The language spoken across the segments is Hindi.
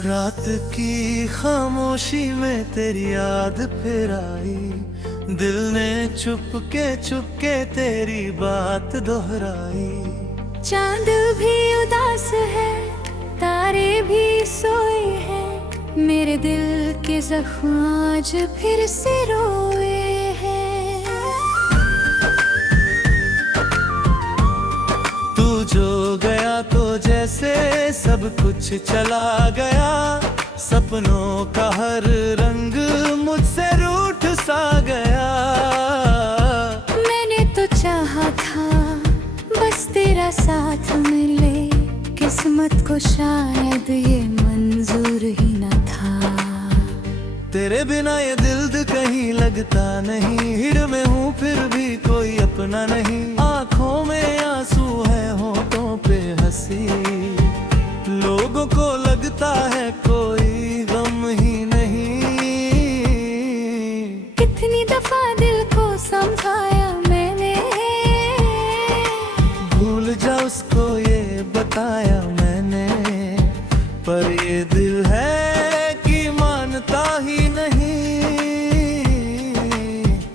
रात की खामोशी में तेरी याद फिर आई, दिल ने चुपके तेरी बात दोहराई। चांद भी उदास है, तारे भी सोए हैं, मेरे दिल के जख्म आज फिर से रोए हैं। तू जो गया तो जैसे सब कुछ चला गया, सपनों का हर रंग मुझसे रूठ सा गया। मैंने तो चाहा था बस तेरा साथ मिले, किस्मत को शायद ये मंजूर ही न था। तेरे बिना ये दिल कहीं लगता नहीं, हिर में हूँ फिर भी कोई अपना नहीं। आँखों में आंसू है, होठों पे हंसी, लोगों को लगता है कोई गम ही नहीं। कितनी दफा दिल को समझाया मैंने, भूल जा उसको ये बताया मैंने, पर ये दिल है कि मानता ही नहीं।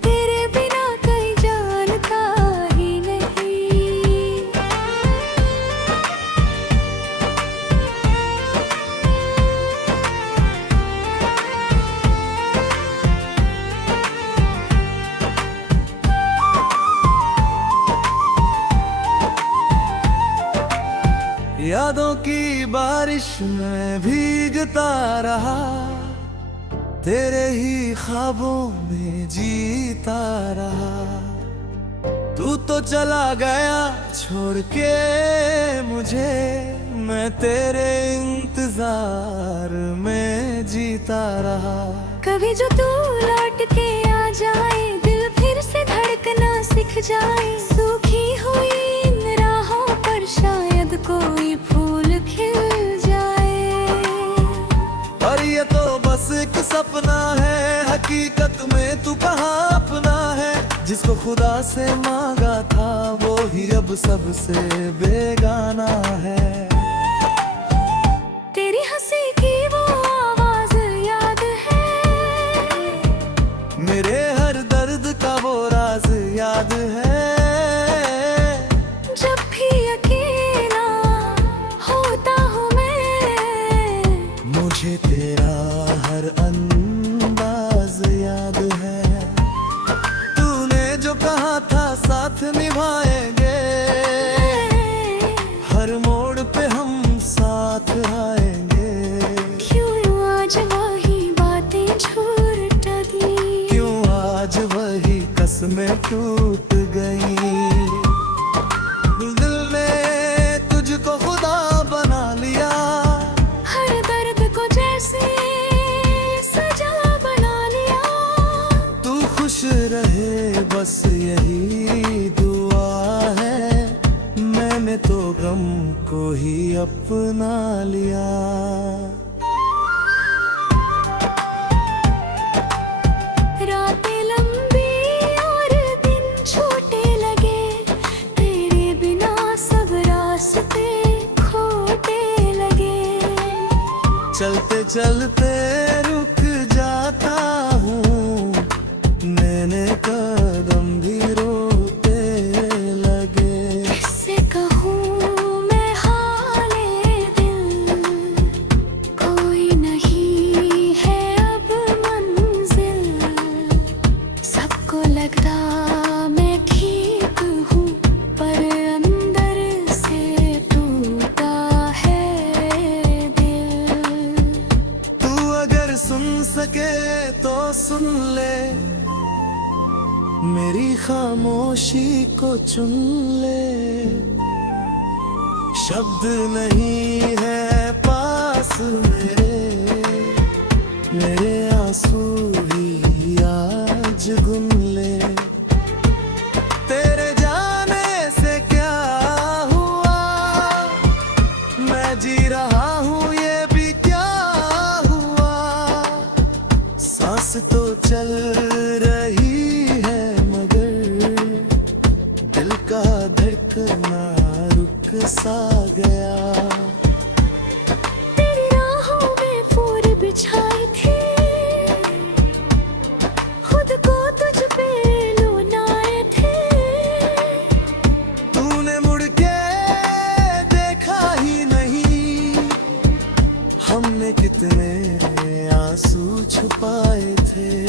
तेरे बिना कहीं जानता ही नहीं। यादों की बारिश में भीगता रहा, तेरे ही ख्वाबों में जीता रहा। तू तो चला गया छोड़ के मुझे, मैं तेरे इंतजार में जीता रहा। कभी जो तू लौट के आ जाए, दिल फिर से धड़कना सीख जाए। सूखी हुई इन राहों पर शायद कोई फूल खिल जाए। पर ये तो बस एक सपना है, हकीकत में तू कहाँ अपना है। जिसको खुदा से मांगा था वो ही अब सबसे बेगाना है। तेरी हंसी की वो आवाज याद है, मेरे हर दर्द का वो राज याद है। जब भी अकेला होता हूँ मैं, मुझे तेरा हर अंदाज याद है। तूने जो कहा था साथ निभाएंगे, हर मोड़ पे हम साथ आएंगे। क्यों आज वही बातें छूट दी, क्यों आज वही कसमें टूट गई। दिल ने तुझको खुदा बना लिया, हर दर्द को जैसे सजा बना लिया। तू खुश रहे बस यही दुआ है, मैंने तो गम को ही अपना लिया। रातें लंबी और दिन छोटे लगे, तेरे बिना सब रास्ते खोटे लगे। चलते चलते रुक जाता हूँ, मैंने कदम भी रोते लगे। किससे कहूँ मैं हाले दिल, कोई नहीं है अब मंजिल। सबको लगता मैं ठीक हूँ, पर अंदर से टूटा है दिल। तू अगर सुन सके तो सुन ले, मेरी खामोशी को चुन ले। शब्द नहीं है पास मेरे आंसू ही आज गुन ले। तेरे जाने से क्या हुआ, मैं जी रहा हूँ ये भी क्या हुआ। सांस तो चल रही है मगर दिल का धड़कना रुक सा गया। तेरी राहों में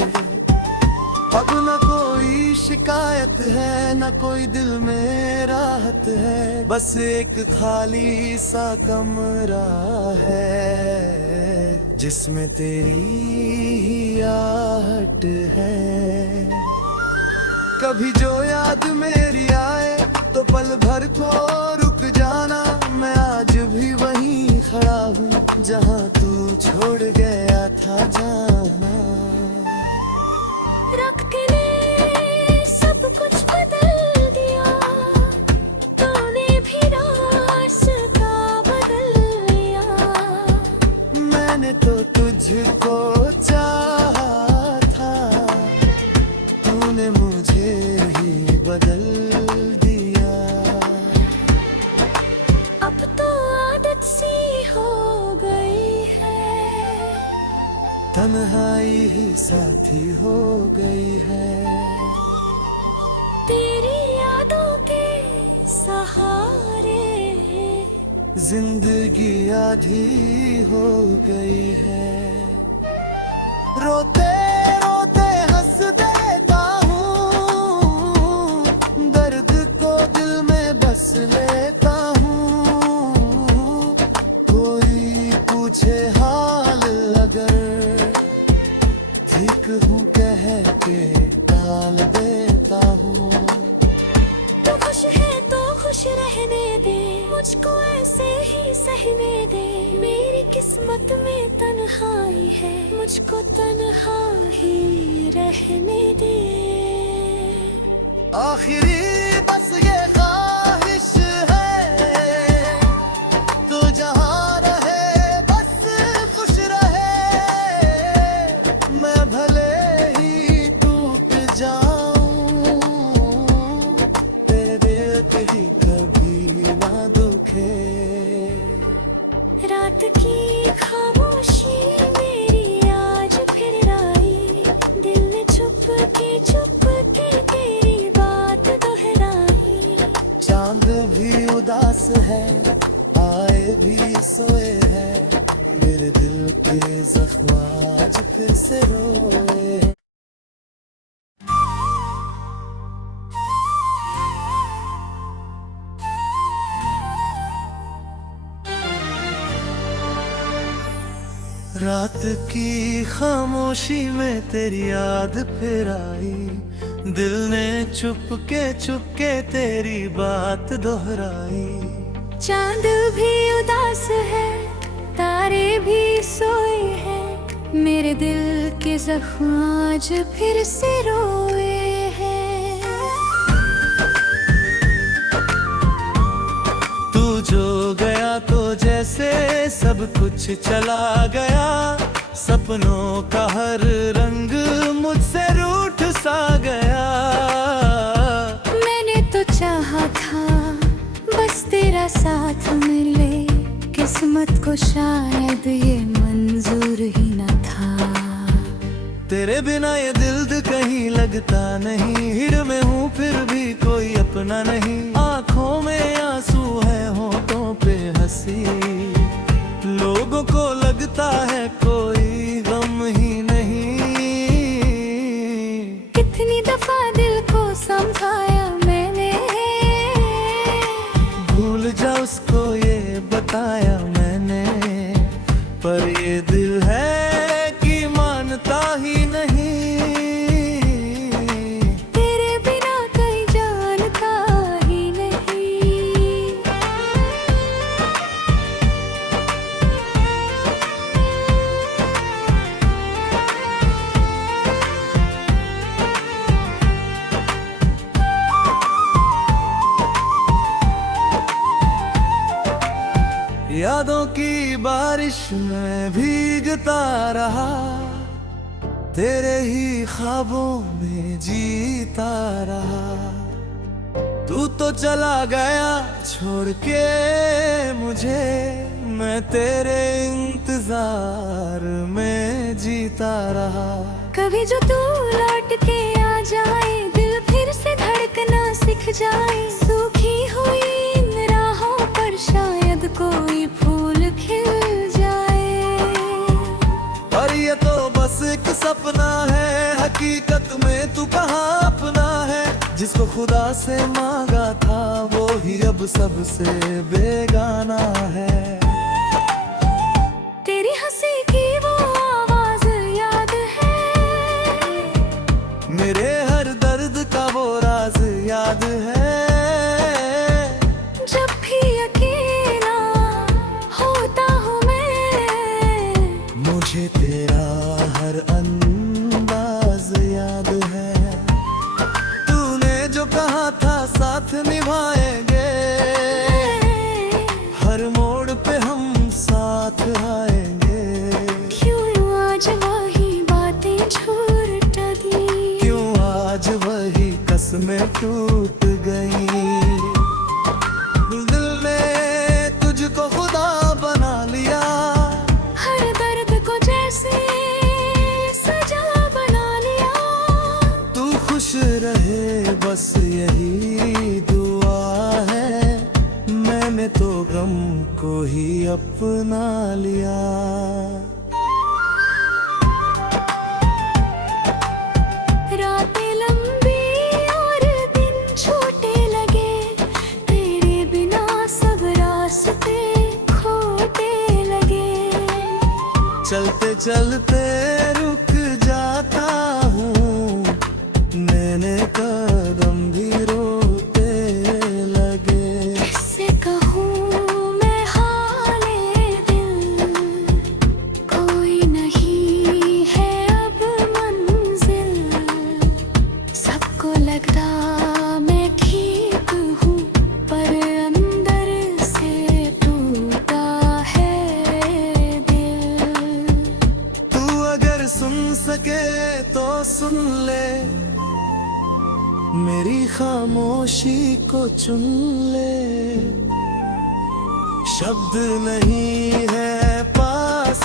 अब न कोई शिकायत है, न कोई दिल में राहत है, बस एक खाली सा कमरा है जिसमें तेरी ही आहट है। कभी जो याद मेरी आए तो पल भर को रुक जाना, मैं आज भी वहीं खड़ा हूँ जहाँ तू छोड़ गया था जाना। रख के ने सब कुछ बदल दिया, तूने भी रास्ता बदल लिया। मैंने तो तुझको चाहा था, तूने मुझे ही बदल दिया। अब तो आदत सी हो गई है, तन्हाई ही साथी हो गई है। तेरी यादों के सहारे जिंदगी आधी हो गई है। रोते रोते हंस देता हूँ, दर्द को दिल में बस लेता हूँ। कोई पूछे हाल अगर, ठीक हूँ कह के टाल देता हूँ। तू खुश है तो खुश रहने दे, मुझको ऐसे ही सहने दे। मेरी किस्मत में तन्हाई है, मुझको तन्हा ही रहने दे। आखिरी बस ये ख्वाहिश है, तू जहाँ रहे बस खुश रहे। मैं भले ही टूट जाऊं, तेरे दिल कहीं कभी ना दुखे। रात की खामोशी मेरी आज फिर आई, दिल ने चुप के तेरी बात दोहराई। चांद भी उदास है, आए भी सोए हैं, मेरे दिल के जख्म आज फिर से रोए। रात की खामोशी में तेरी याद फिर आई, दिल ने चुपके तेरी बात दोहराई। चांद भी उदास है, तारे भी सोए हैं, मेरे दिल के जख्म आज फिर से रोए हैं। तू जो गया तो जैसे सब कुछ चला गया, सपनों का हर रंग मुझसे रूठ सा गया। मैंने तो चाहा था बस तेरा साथ मिले, किस्मत को शायद ये मंजूर ही न था। तेरे बिना ये दिल कहीं लगता नहीं, हिर में हूँ फिर भी कोई अपना नहीं। आंखों में आंसू है, होठों पे हंसी, लोगों को लगता है कोई गम ही नहीं। कितनी दफा दिल को समझाया मैंने, भूल जा उसको ये बताया मैंने, पर ये दिल है कि मानता ही नहीं। तेरे बिना कहीं जानता ही नहीं। यादों की बारिश में भीगता रहा, तेरे ही ख्वाबों में जीता रहा। तू तो चला गया छोड़ के मुझे, मैं तेरे इंतजार में जीता रहा। कभी जो तू लौट के आ जाए, दिल फिर से धड़कना सीख जाए। सूखी हुई इन राहों पर शायद कोई फूल खिल जाए। पर ये तो बस एक सपना है हकीकत में तू कहाँ अपना है। जिसको खुदा से मांगा था वो ही अब सबसे बेगाना है। तेरी हंसी की वो आवाज याद है, मेरे हर दर्द का वो राज याद है। जब भी अकेला होता हूँ मैं, मुझे तेरा हर अंदाज याद है। तूने जो कहा था साथ निभाएंगे, हर मोड़ पे हम साथ आएंगे। क्यों आज वही बातें झूठ दी, क्यों आज वही कसमें टूट गई। दिल ने तुझको खुदा बना लिया, हर दर्द को जैसे सजा बना लिया। तू खुश रहे बस यही दुआ है। मैंने तो गम को ही अपना लिया। रातें लंबी और दिन छोटे लगे, तेरे बिना सब रास्ते खोटे लगे। चलते चलते रुक जाता हूँ, मैंने कदम भी रोते लगे। किससे कहूँ मैं हाले दिल, कोई नहीं है अब मंजिल। सबको लगता मैं ठीक हूँ, पर अंदर से टूटा है दिल। तू अगर सुन सके तो सुन ले, मेरी खामोशी को चुन ले। शब्द नहीं है पास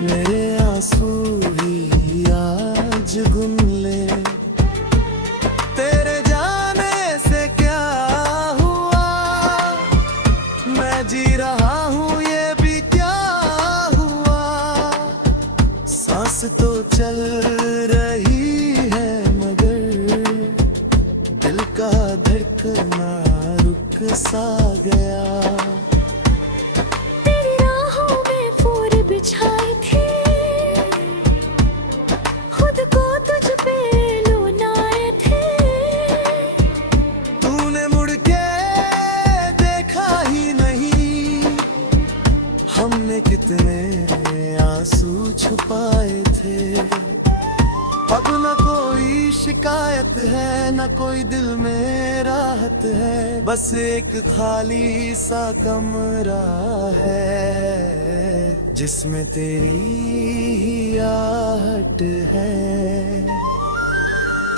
मेरे आंसू ही आज गुन ले। तेरे जाने से क्या हुआ, मैं जी रहा हूँ ये भी क्या हुआ। सांस तो चल रही है मगर दिल का धड़कना रुक सा गया। तेरी राहों में फूल बिछाए थे, खुद को तुझ पे लुनाए थे। तूने मुड़ के देखा ही नहीं, हमने कितने आंसू छुपाए थे। अब न कोई शिकायत है, न कोई दिल में राहत है। बस एक खाली सा कमरा है, जिसमें तेरी ही आहट है।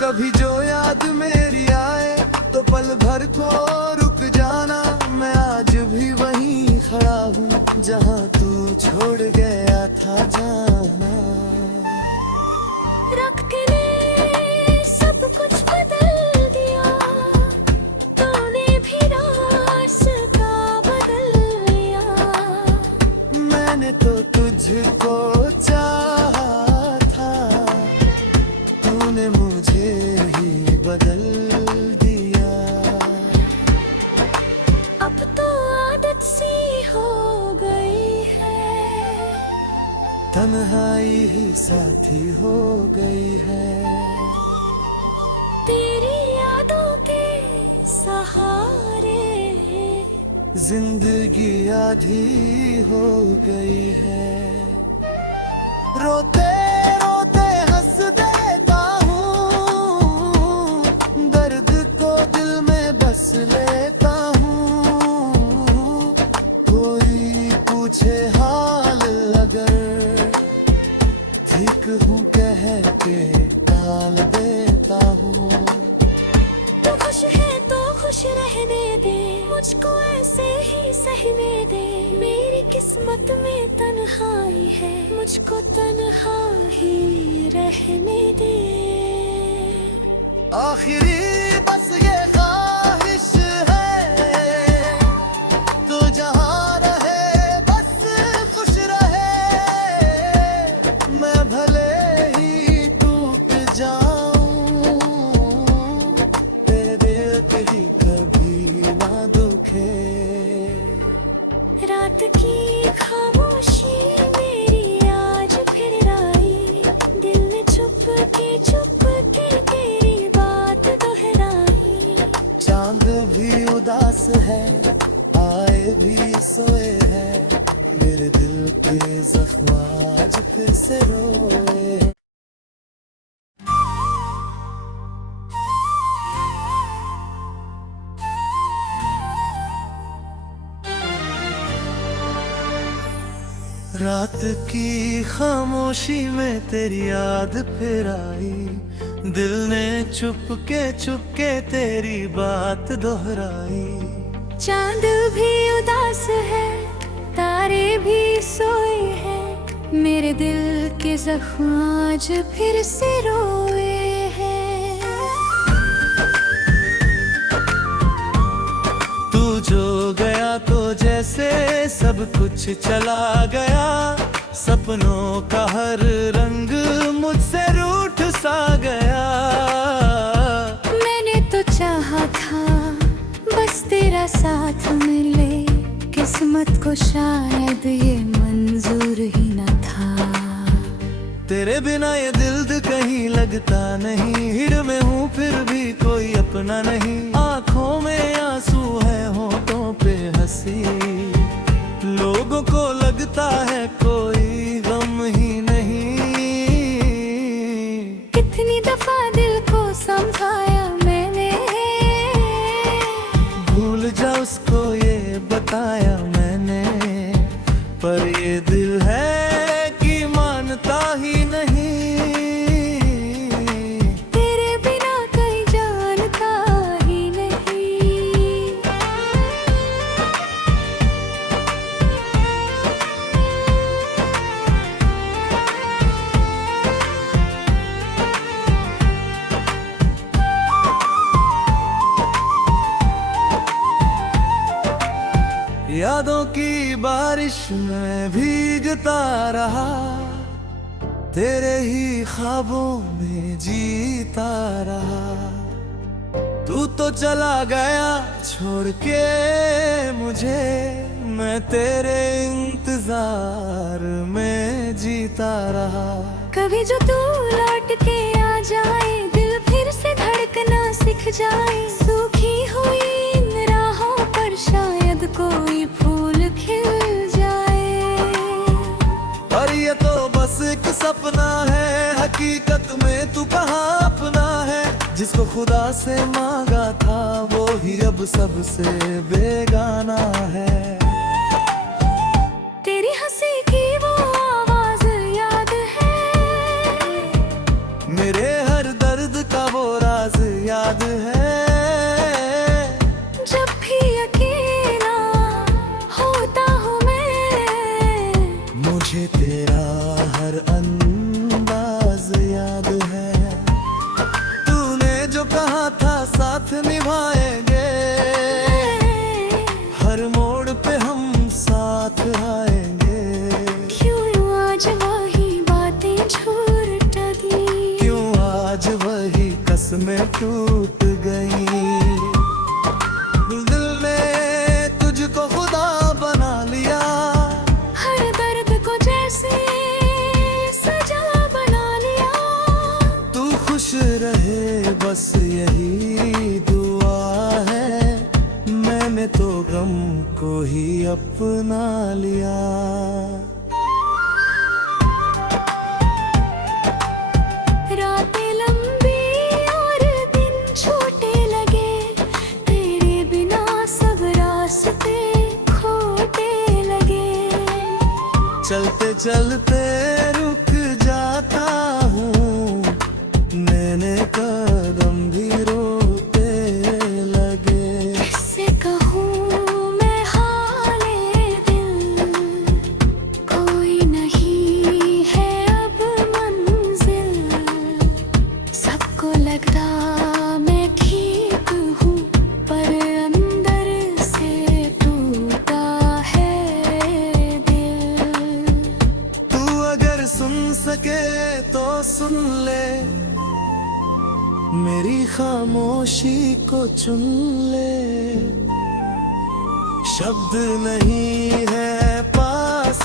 कभी जो याद मेरी आए तो पल भर को रुक जाना। मैं आज भी वहीं खड़ा हूँ जहाँ तू छोड़ गया था जाना। रख के ने सब कुछ बदल दिया, तूने भी रास्ता बदल लिया। मैंने तो तुझको चाहा था, तूने मुझे ही बदल दिया। अब तो आदत सी हो गई है, तन्हाई ही साथी हो गई है। तेरी यादों के सहारे जिंदगी आधी हो गई है। रोते रोते हंस देता हूँ, दर्द को दिल में बस लेता हूँ। कोई पूछे हाल अगर ठीक हूँ कह के टाल देता हूँ। तू खुश है तो खुश रहने दे, मुझको ऐसे ही सहने दे। मेरी किस्मत में तन्हाई है, मुझको तन्हा ही रहने दे। आखिरी बस ये ख्वाहिश है, तू जहाँ रहे बस खुश रहे। मैं भले रात की खामोशी में तेरी याद फिर आई, दिल ने चुपके तेरी बात दोहराई। चांद भी उदास है, तारे भी सोए हैं, मेरे दिल के जख्म आज फिर से रोए हैं। तू जो गया तो जैसे सब कुछ चला गया, सपनों का हर रंग मुझसे रूठ सा गया। मैंने तो चाहा था बस तेरा साथ मिले, किस्मत को शायद ये मंजूर ही न था। तेरे बिना ये दिल कहीं लगता नहीं, हिर में हूँ फिर भी कोई अपना नहीं। आंखों में आंसू है, होठों पे हंसी, लोगों को लगता है कोई गम ही नहीं। कितनी दफा दिल को समझाया मैंने, भूल जा उसको ये बताया मैंने, पर ये दिल है कि मानता ही नहीं। तेरे बिना कहीं जानता ही नहीं। यादों की बारिश में भीगता रहा, तेरे ही ख्वाबों में जीता रहा। तू तो चला गया छोड़ के मुझे, मैं तेरे इंतजार में जीता रहा। कभी जो तू लौट के आ जाए, दिल फिर से धड़कना सीख जाए। सूखी हुई इन राहों पर शायद कोई फूल खिल जाए। पर ये तो बस एक सपना है, हकीकत में तू कहाँ अपना है। जिसको खुदा से मांगा था वो ही अब सबसे बेगाना है। तेरी हंसी की वो आवाज याद है, मेरे हर दर्द का वो राज याद है। जब भी अकेला होता हूँ मैं, मुझे तेरा हर अंदाज याद है। तूने जो कहा था साथ निभाएंगे, हर मोड़ पे हम साथ आएंगे। क्यों आज वही बातें छूट दी, क्यों आज वही कसमें टूट गई। दिल ने तुझको खुदा बना लिया, हर दर्द को जैसे सजा बना लिया। तू खुश रहे बस यही दुआ है, मैंने तो गम को ही अपना लिया। रातें लंबी और दिन छोटे लगे, तेरे बिना सब रास्ते खोटे लगे। चलते चलते रुक जाता हूँ, मैंने कदम भी रोते लगे। किससे कहूँ मैं हाले दिल, कोई नहीं है अब मंजिल। सबको लगता मैं ठीक हूँ, पर अंदर से टूटा है दिल। तू अगर सुन सके तो सुन ले, मेरी खामोशी को चुन ले। शब्द नहीं है पास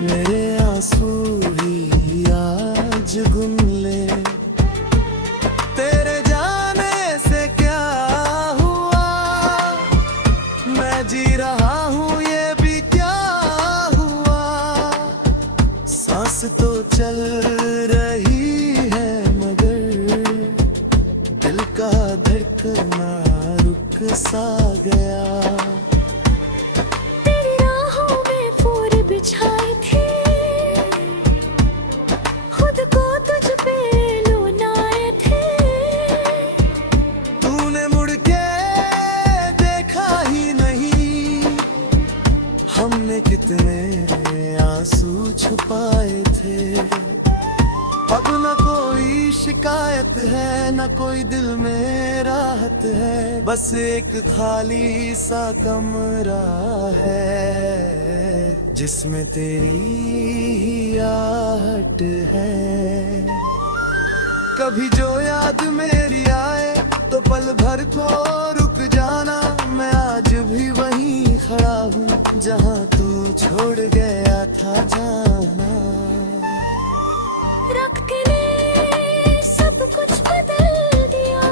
मेरे आंसू ही आज गुन ले। तेरे जाने से क्या हुआ, मैं जी रहा हूँ ये भी क्या हुआ। सांस तो चल रही है मगर दिल का धड़कना रुक सा गया। तेरी राहों में थे। अब न कोई शिकायत है, न कोई दिल में राहत है, बस एक खाली सा कमरा है जिसमें तेरी ही आहट है। कभी जो याद मेरी आए तो पल भर को रुक जाना, मैं आज भी वहीं खड़ा हूँ जहाँ तू छोड़ गया था जाना। रख के ने सब कुछ बदल दिया,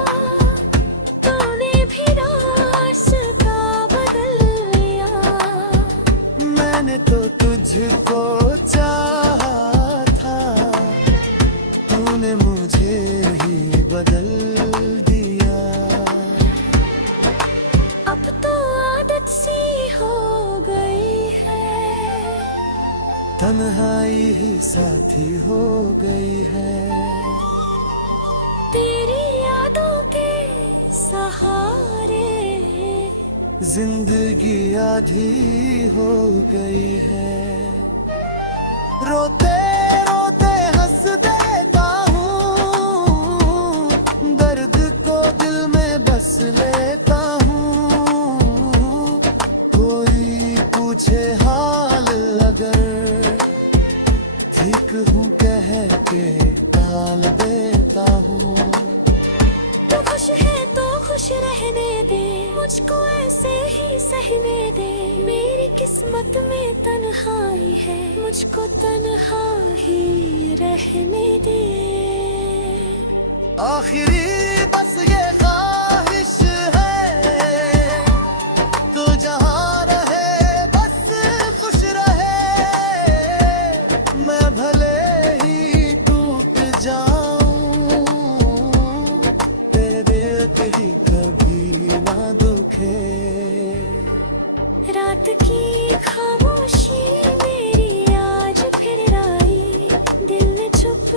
तूने भी रास्ता बदल लिया। मैंने तो तुझको चाहा था, तूने मुझे ही बदल दिया। अब तो आदत सी हो गई है, तन्हाई ही साथी हो गई है। तेरी यादों के सहारे जिंदगी आधी हो गई है। रोते रोते हंस देता हूँ, दर्द को दिल में बस लेता हूँ। कोई पूछे हाल अगर, ठीक हूँ कह के टाल देता हूँ। तू खुश है तो खुश रहने दे, मुझको ऐसे ही सहने दे। मेरी किस्मत में तन्हाई है, मुझको तन्हा ही रहने दे। आखिरी बस ये ख्वाहिश है, तू जहाँ रहे बस खुश रहे। मैं भले ही टूट जाऊं, तेरे दिल कहीं कभी ना दुखे। रात की खामोशी मेरी आज फिर आई, दिल ने चुप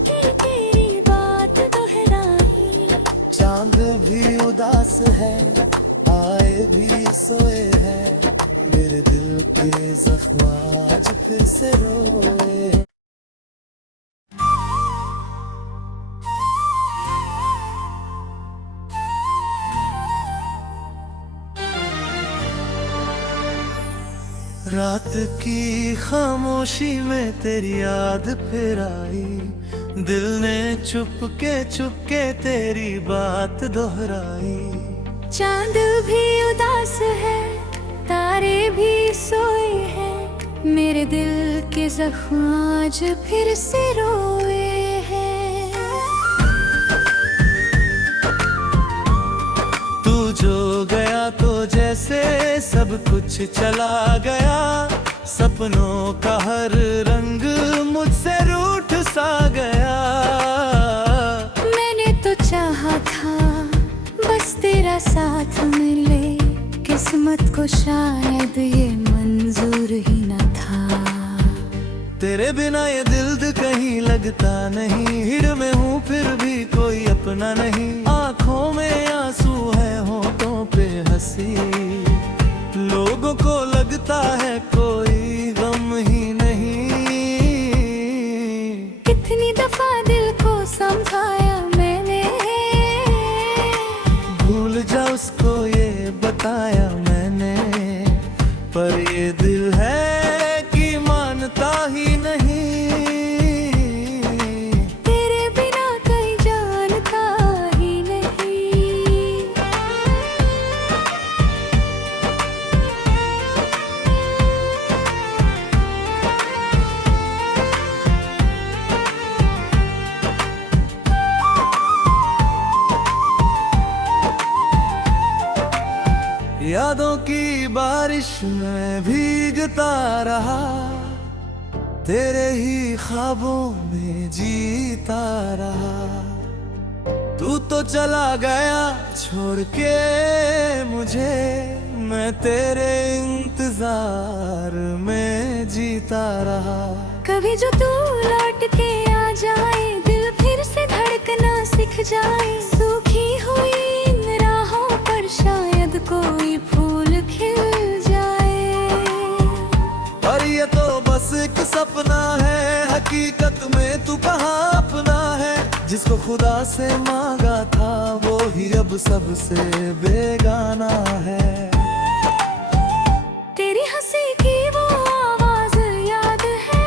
के तेरी बात दोहराई। चांद भी उदास है, आए भी सोए हैं, मेरे दिल के जख्म आज फिर से रोए। रात की खामोशी में तेरी याद फिर आई, दिल ने चुपके तेरी बात दोहराई। चांद भी उदास है, तारे भी सोए हैं, मेरे दिल के जख्म आज फिर से रोए हैं। तू जो गया तो जैसे सब कुछ चला गया, सपनों का हर रंग मुझसे रूठ सा गया। मैंने तो चाहा था बस तेरा साथ मिले, किस्मत को शायद ये मंजूर ही न था। तेरे बिना ये दिल कहीं लगता नहीं, हिर में हूँ फिर भी कोई अपना नहीं। आंखों में आंसू है, होठों पे हंसी, लोगों को लगता है कोई गम ही नहीं। कितनी दफा दिल को समझाया मैंने, भूल जा उसको ये बताया मैंने, पर ये दिल है कि मानता ही नहीं। तेरे बिना कहीं जानता ही नहीं। यादों की बारिश में भीगता रहा, तेरे ही ख्वाबों में जीता रहा। तू तो चला गया छोड़ के मुझे, मैं तेरे इंतजार में जीता रहा। कभी जो तू लौट के आ जाए, दिल फिर से धड़कना सीख जाए। सूखी हुई इन राहों पर शायद कोई फूल खिल जाए। पर ये तो बस एक सपना है, हकीकत में तू कहाँ अपना है। जिसको खुदा से मांगा था वो ही अब सबसे बेगाना है। तेरी हंसी की वो आवाज याद है,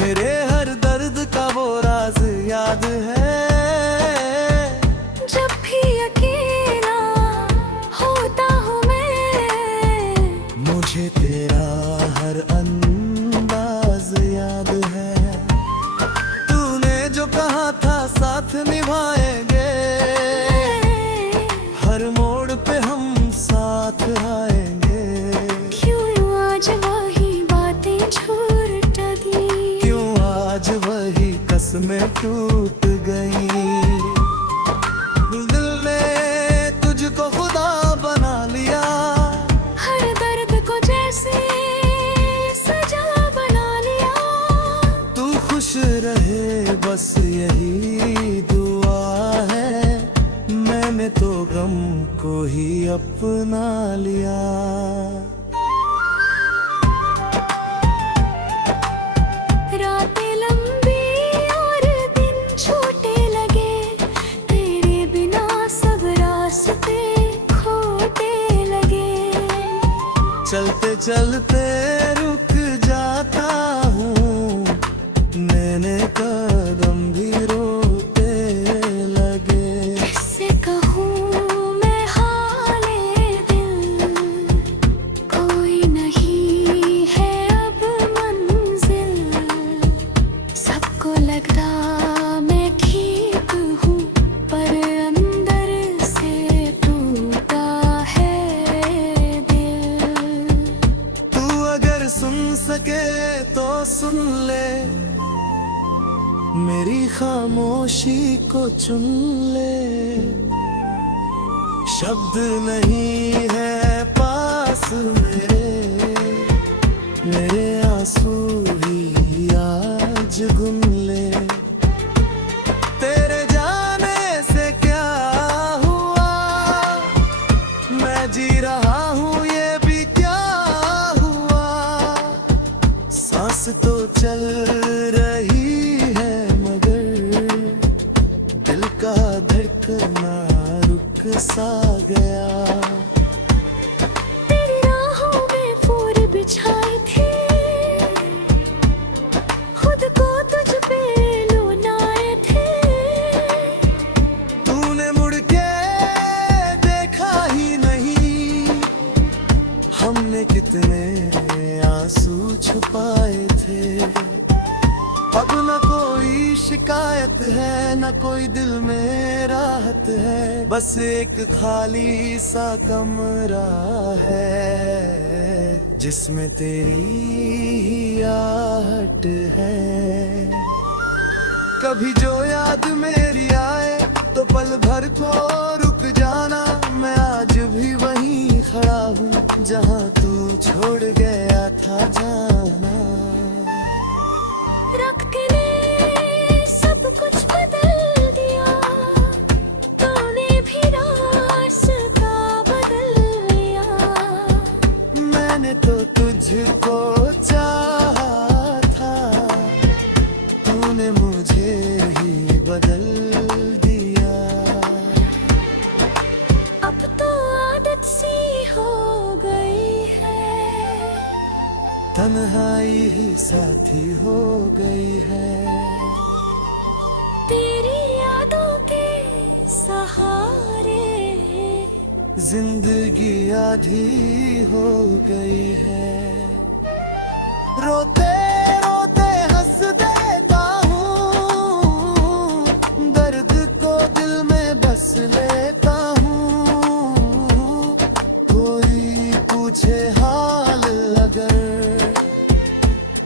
मेरे हर दर्द का वो राज याद है। जब भी अकेला होता हूँ मैं, मुझे तेरा हर अंदाज याद है। तूने जो कहा था साथ निभाएंगे, हर मोड़ पे हम साथ आएंगे। क्यों आज वही बातें झूठ दी, क्यों आज वही कसमें टूट गई। दिल ने तुझको खुदा बना लिया, हर दर्द को जैसे सजा बना लिया। तू खुश रहे बस यही दुआ है। मैंने तो गम को ही अपना लिया। रातें लंबी और दिन छोटे लगे, तेरे बिना सब रास्ते खोटे लगे। चलते चलते रुक जाता हूँ, नैने कदम भी रोते लगे। किससे कहूँ मैं हाले दिल, कोई नहीं है अब मंजिल। सबको लगता मैं ठीक हूँ, पर अंदर से टूटा है दिल। तू अगर सुन सके तो सुन ले, मेरी खामोशी को चुन ले। शब्द नहीं है पास मेरे आंसू ही आज गुन ले। तेरे जाने से क्या हुआ, मैं जी रहा हूँ ये भी क्या हुआ। सांस तो चल रही है मगर दिल का धड़कना रुक सा गया। तेरी राहों में फूल बिछाए थे, खुद को तुझ पे लुनाए थे। तूने मुड़ के देखा ही नहीं, हमने कितने आंसू छुपाए थे। अब न कोई शिकायत है, न कोई दिल में राहत है। बस एक खाली सा कमरा है, जिसमें तेरी ही आहट है। कभी जो याद मेरी आए तो पल भर को रुक जाना। मैं आज भी वहीं खड़ा हूँ जहाँ तू छोड़ गया था जाना। रख के ने सब कुछ बदल दिया, तूने भी रास्ता बदल लिया। मैंने तो तुझको चाहा था, तूने मुझे ही बदल दिया। अब तो आदत सी हो गई है, तन्हाई ही साथी हो गई है। तेरी यादों के सहारे जिंदगी आधी हो गई है। रोते रोते हंस देता हूँ, दर्द को दिल में बस लेता हूँ। कोई पूछे हाल अगर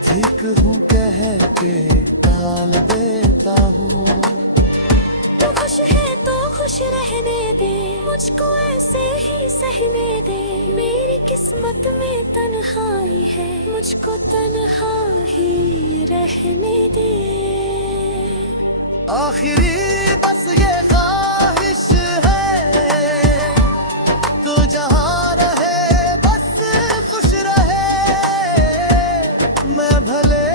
ठीक हूँ कह के टाल देता हूँ। तू खुश है तो खुश रहने दे, मुझको ऐसे ही सहने दे। मेरी किस्मत में तन्हाई है, मुझको तन्हा ही रहने दे। आखिरी बस ये ख्वाहिश है, तू जहाँ रहे बस खुश रहे। मैं भले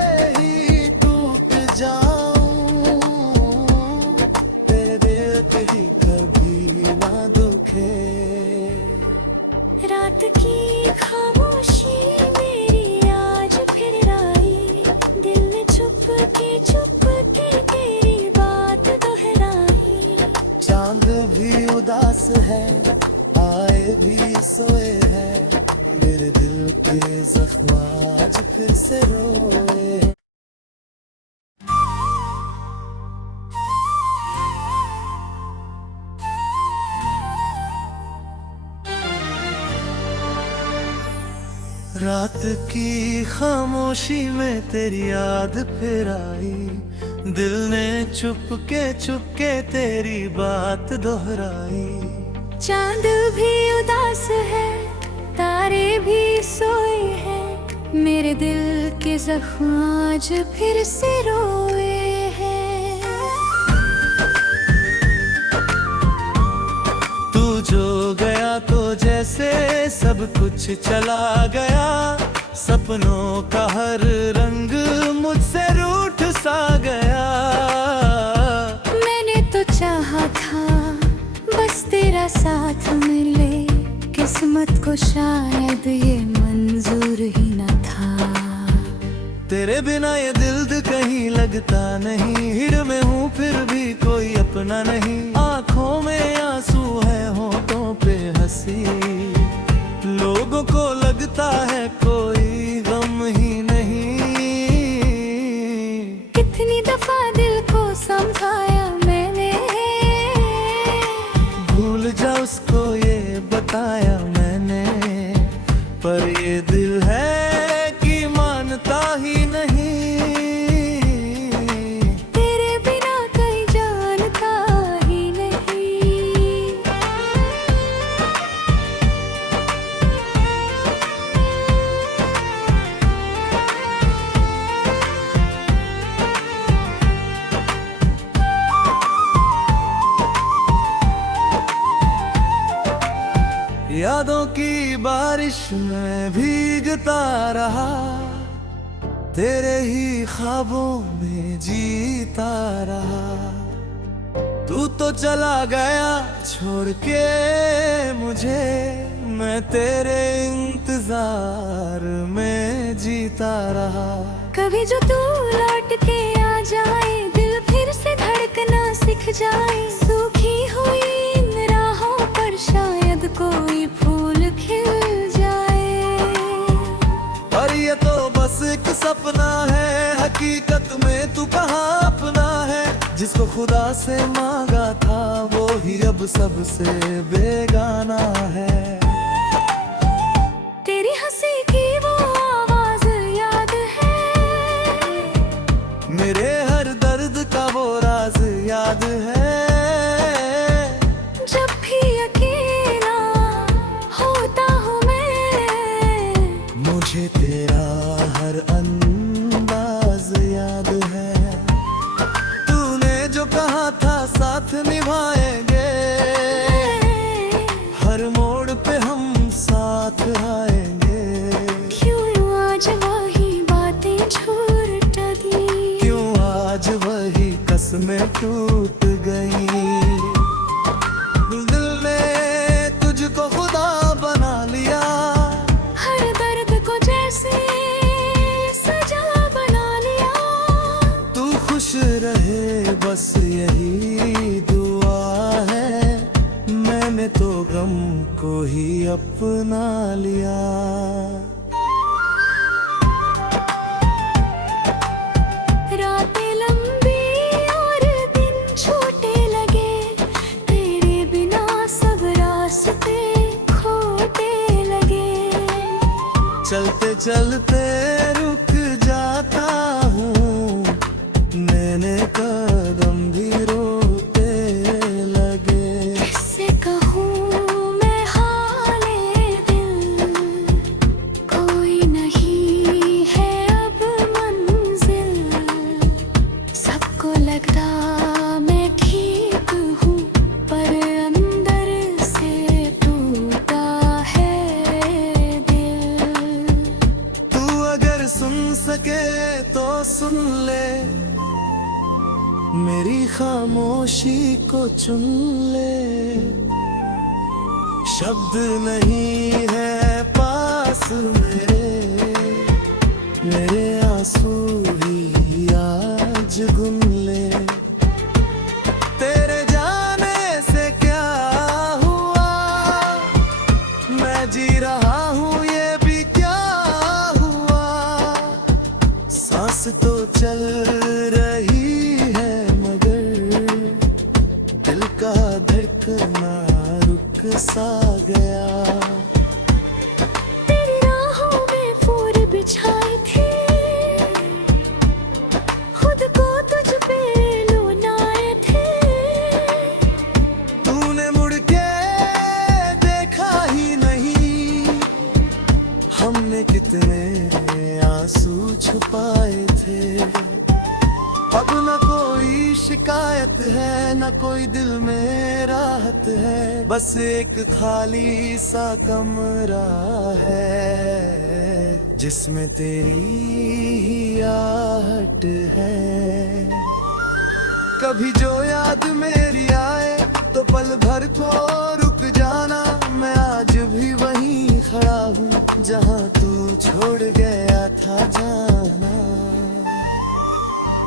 रात की खामोशी में तेरी याद फिर आई, दिल ने चुपके तेरी बात दोहराई। चांद भी उदास है, तारे भी सोए हैं, मेरे दिल के जख्म आज फिर से रोए हैं। तू जो गया तो जैसे सब कुछ चला गया, सपनों का हर रंग मुझसे रूठ सा गया। मैंने तो चाहा था बस तेरा साथ मिले, किस्मत को शायद ये मंजूर ही न था। तेरे बिना ये दिल कहीं लगता नहीं, हिर में हूँ फिर भी कोई अपना नहीं। आंखों में आंसू है, होठों पे हंसी, लोगों को लगता है कोई गम ही नहीं। कितनी दफा दिल को समझाया मैंने, भूल जा उसको ये बताया मैंने, पर ये दिल है कि मानता ही नहीं। तेरे बिना कहीं जानता ही नहीं। यादों की बारिश में भीगता रहा, तेरे ही ख्वाबों में जीता रहा। तू तो चला गया छोड़ के मुझे, मैं तेरे इंतजार में जीता रहा। कभी जो तू लौट के आ जाए, दिल फिर से धड़कना सीख जाए। सूखी हुई इन राहों पर शायद कोई फूल खिल जाए। पर ये तो बस एक सपना है, हकीकत में तू कहाँ अपना है। जिसको खुदा से मांगा था वो ही अब सबसे बेगाना है। तेरी हंसी की वो आवाज याद है, मेरे हर दर्द का वो राज याद है। जब भी अकेला होता हूँ मैं, मुझे तेरा हर अंदाज याद है। तूने जो कहा था साथ निभाएंगे, हर मोड़ पे हम साथ आएंगे। क्यों आज वही बातें छूट गई, क्यों आज वही कसमें टूट गई। दिल ने तुझको खुदा बना लिया, हर दर्द को जैसे सजा बना लिया। तू खुश रहे बस यही दुआ है, मैंने तो गम को ही अपना लिया। रातें लंबी और दिन छोटे लगे, तेरे बिना सब रास्ते खोटे लगे। चलते चलते रुक जाता हूँ, मैंने कदम भी रोते लगे। किससे कहूँ मैं हाले दिल, कोई नहीं है अब मंजिल। सबको लगता मैं ठीक हूँ, पर अंदर से टूटा है दिल। तू अगर सुन सके तो सुन ले, मेरी खामोशी को चुन ले। शब्द नहीं है पास मेरे आंसू ही आज गुन ले। तेरे जाने से क्या हुआ, मैं जी रहा हूँ ये भी क्या हुआ। सांस तो चल रही है मगर दिल का धड़कना रुक सा गया। तेरी राहों में फूल थे। अब न कोई शिकायत है, न कोई दिल में राहत है, बस एक खाली सा कमरा है जिसमें तेरी ही आहट है। कभी जो याद मेरी आए तो पल भर को रुक जाना, मैं आज भी वहीं खड़ा हूँ जहाँ तू छोड़ गया था जाना।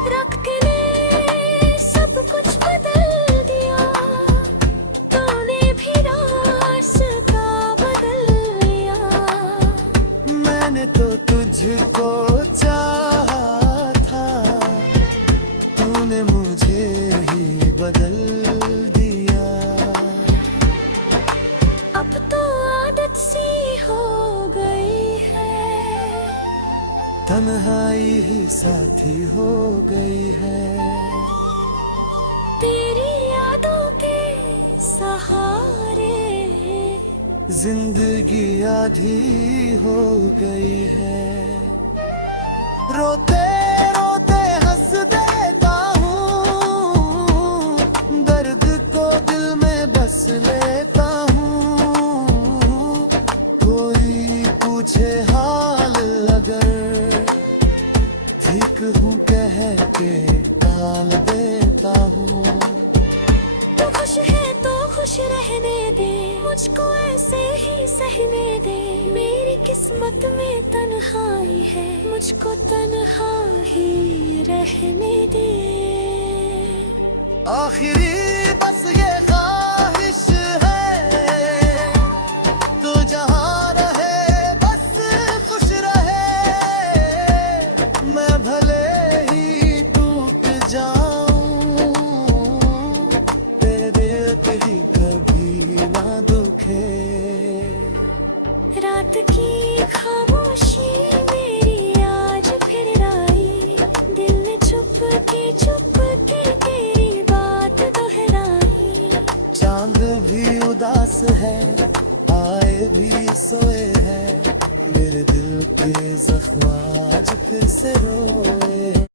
रख के ने सब कुछ बदल दिया, तूने भी रास्ता बदल लिया। मैंने तो तुझको चाहा था, तूने मुझे ही बदल दिया। अब तो आदत सी हो गई है, तन्हाई ही साथी हो गई है। तेरी यादों के सहारे जिंदगी आधी हो गई है। रोते रोते हंस देता हूँ, दर्द को दिल में बस लेता हूँ। कोई पूछे हाल अगर, ठीक हूँ कह के टाल देता हूँ। तू खुश है तो खुश रहने दे, मुझको ऐसे ही सहने दे। मेरी किस्मत में तन्हाई है, मुझको तन्हा ही रहने दे। आखिरी बस ये